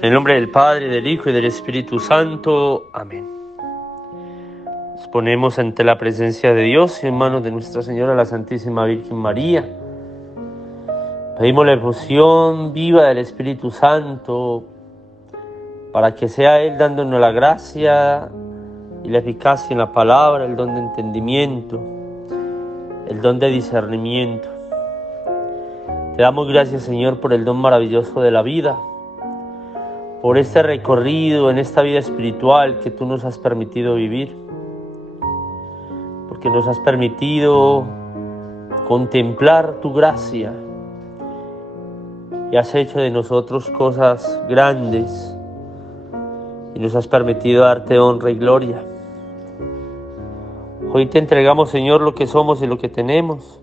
En el nombre del Padre, del Hijo y del Espíritu Santo. Amén. Nos ponemos ante la presencia de Dios y en manos de Nuestra Señora, la Santísima Virgen María. Pedimos la efusión viva del Espíritu Santo para que sea Él dándonos la gracia y la eficacia en la palabra, el don de entendimiento, el don de discernimiento. Te damos gracias, Señor, por el don maravilloso de la vida, por este recorrido en esta vida espiritual que tú nos has permitido vivir, porque nos has permitido contemplar tu gracia y has hecho de nosotros cosas grandes y nos has permitido darte honra y gloria. Hoy te entregamos, Señor, lo que somos y lo que tenemos,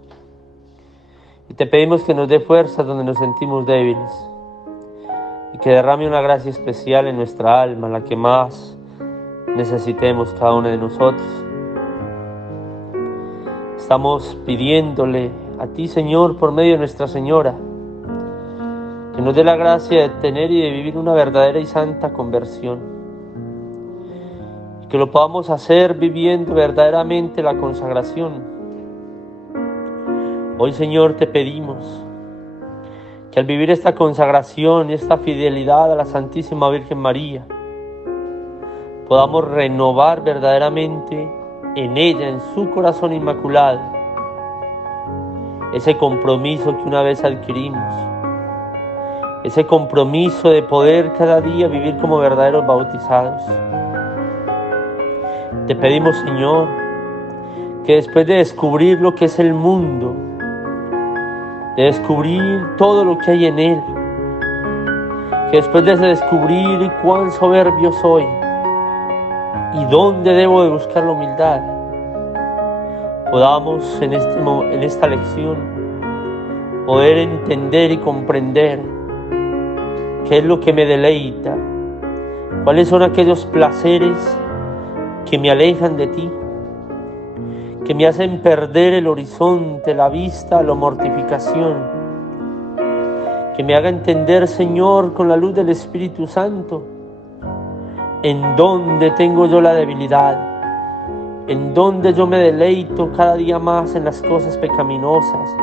y te pedimos que nos dé fuerza donde nos sentimos débiles y que derrame una gracia especial en nuestra alma, la que más necesitemos cada uno de nosotros. Estamos pidiéndole a ti, Señor, por medio de Nuestra Señora, que nos dé la gracia de tener y de vivir una verdadera y santa conversión, y que lo podamos hacer viviendo verdaderamente la consagración. Hoy, Señor, te pedimos que al vivir esta consagración y esta fidelidad a la Santísima Virgen María, podamos renovar verdaderamente en ella, en su corazón inmaculado, ese compromiso que una vez adquirimos, ese compromiso de poder cada día vivir como verdaderos bautizados. Te pedimos, Señor, que después de descubrir lo que es el mundo, de descubrir todo lo que hay en él, que después de descubrir cuán soberbio soy y dónde debo de buscar la humildad, podamos en esta lección poder entender y comprender qué es lo que me deleita, cuáles son aquellos placeres que me alejan de ti, que me hacen perder el horizonte, la vista, la mortificación, que me haga entender, Señor, con la luz del Espíritu Santo, en dónde tengo yo la debilidad, en dónde yo me deleito cada día más en las cosas pecaminosas,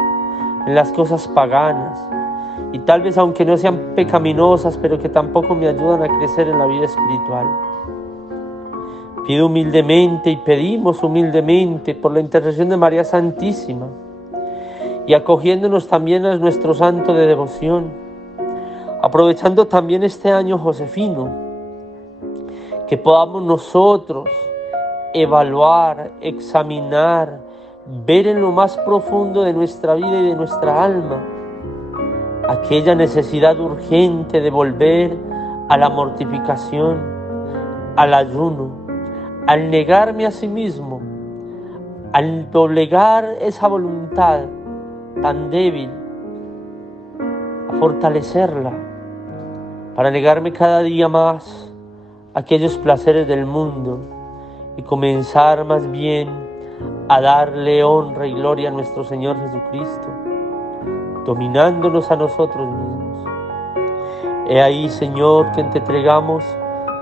en las cosas paganas, y tal vez aunque no sean pecaminosas, pero que tampoco me ayudan a crecer en la vida espiritual. Pido humildemente y pedimos humildemente por la intercesión de María Santísima y acogiéndonos también a nuestro santo de devoción, aprovechando también este año josefino, que podamos nosotros evaluar, examinar, ver en lo más profundo de nuestra vida y de nuestra alma aquella necesidad urgente de volver a la mortificación, al ayuno, al negarme a sí mismo, al doblegar esa voluntad tan débil, a fortalecerla, para negarme cada día más a aquellos placeres del mundo y comenzar más bien a darle honra y gloria a nuestro Señor Jesucristo, dominándonos a nosotros mismos. He ahí, Señor, que te entregamos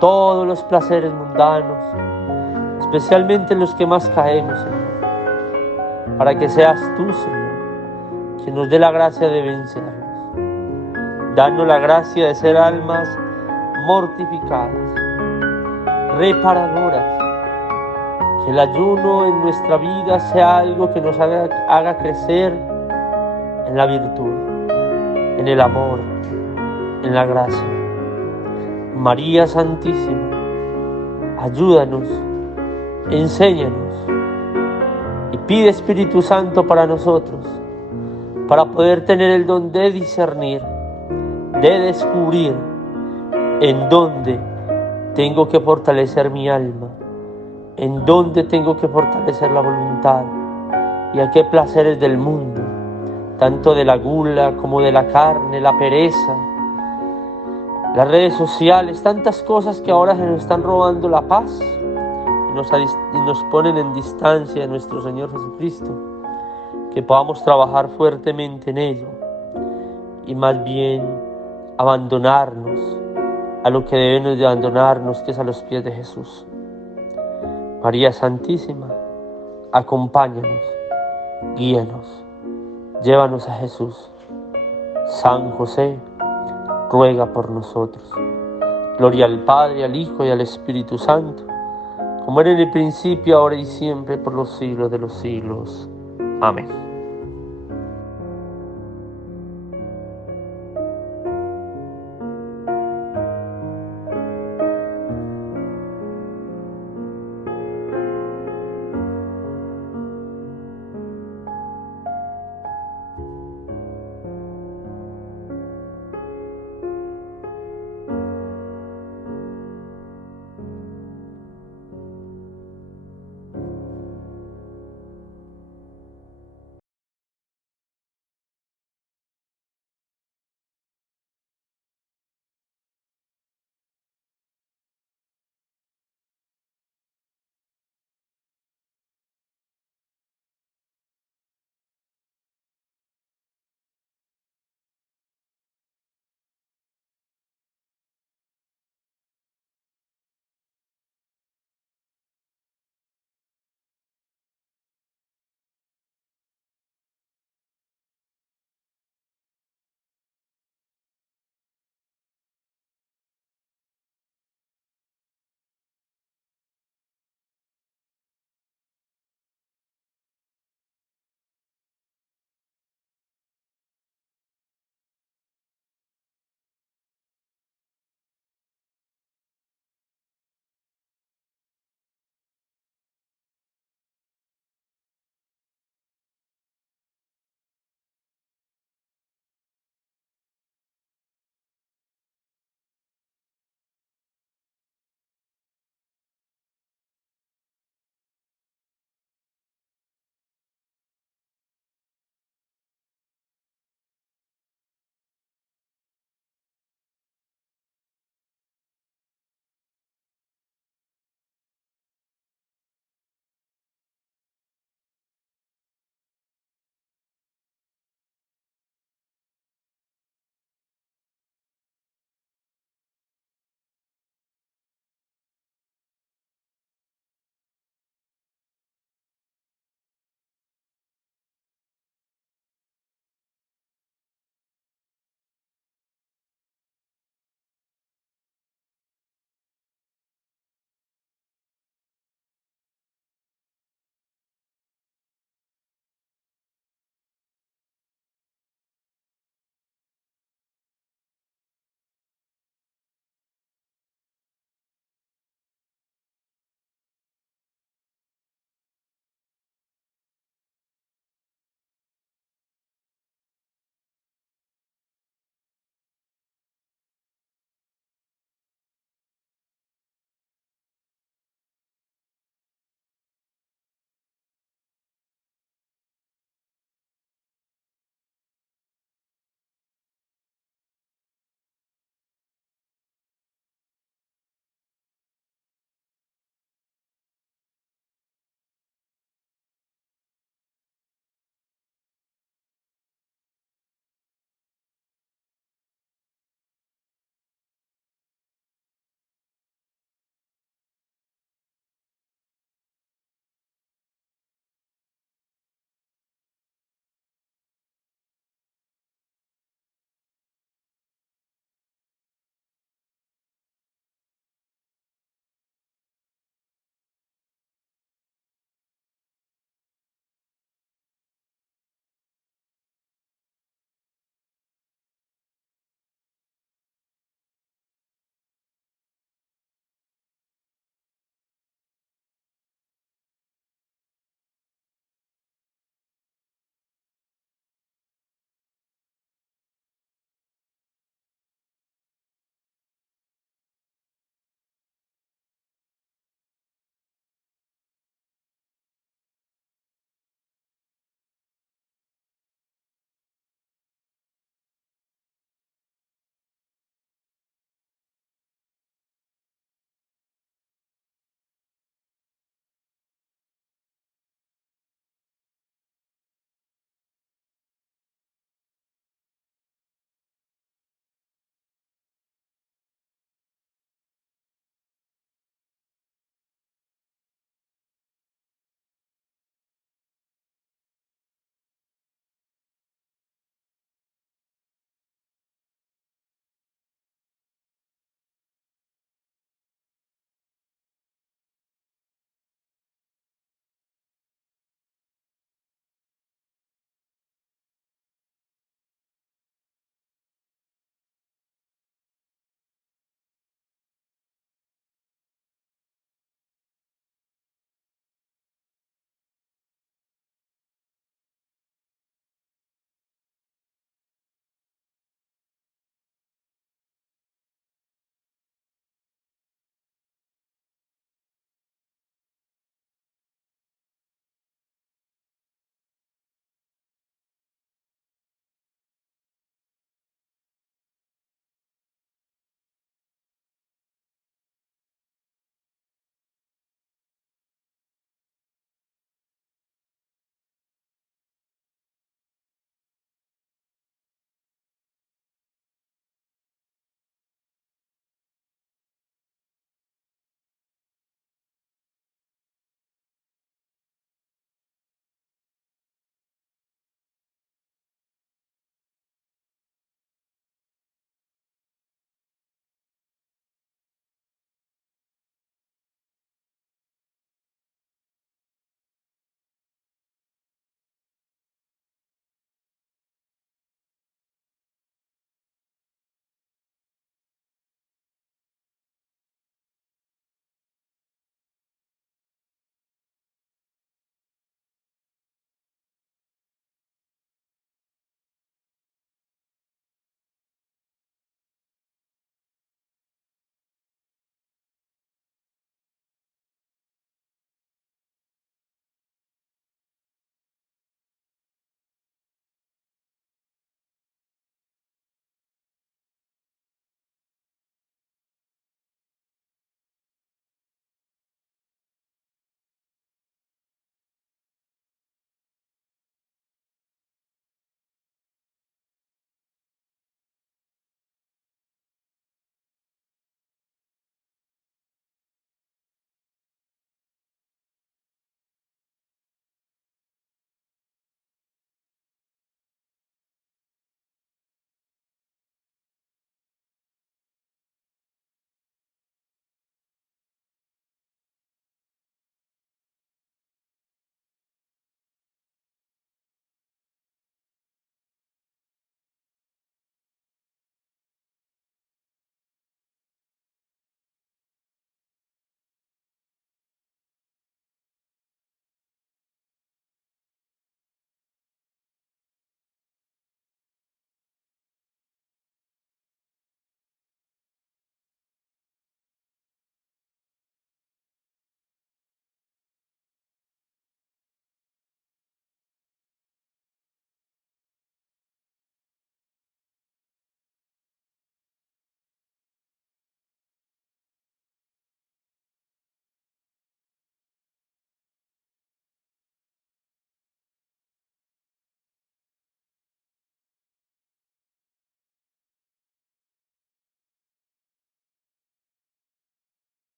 todos los placeres mundanos, especialmente los que más caemos, Señor, para que seas tú, Señor, que nos dé la gracia de vencerlos. Danos la gracia de ser almas mortificadas, reparadoras, que el ayuno en nuestra vida sea algo que nos haga crecer en la virtud, en el amor, en la gracia. María Santísima, ayúdanos, enséñanos y pide Espíritu Santo para nosotros, para poder tener el don de discernir, de descubrir en dónde tengo que fortalecer mi alma, en dónde tengo que fortalecer la voluntad y a qué placeres del mundo, tanto de la gula como de la carne, la pereza, las redes sociales, tantas cosas que ahora se nos están robando la paz y nos ponen en distancia de nuestro Señor Jesucristo, que podamos trabajar fuertemente en ello y más bien abandonarnos a lo que debemos de abandonarnos, que es a los pies de Jesús. María Santísima, acompáñanos, guíanos, llévanos a Jesús. San José, ruega por nosotros. Gloria al Padre, al Hijo y al Espíritu Santo, como era en el principio, ahora y siempre, por los siglos de los siglos. Amén.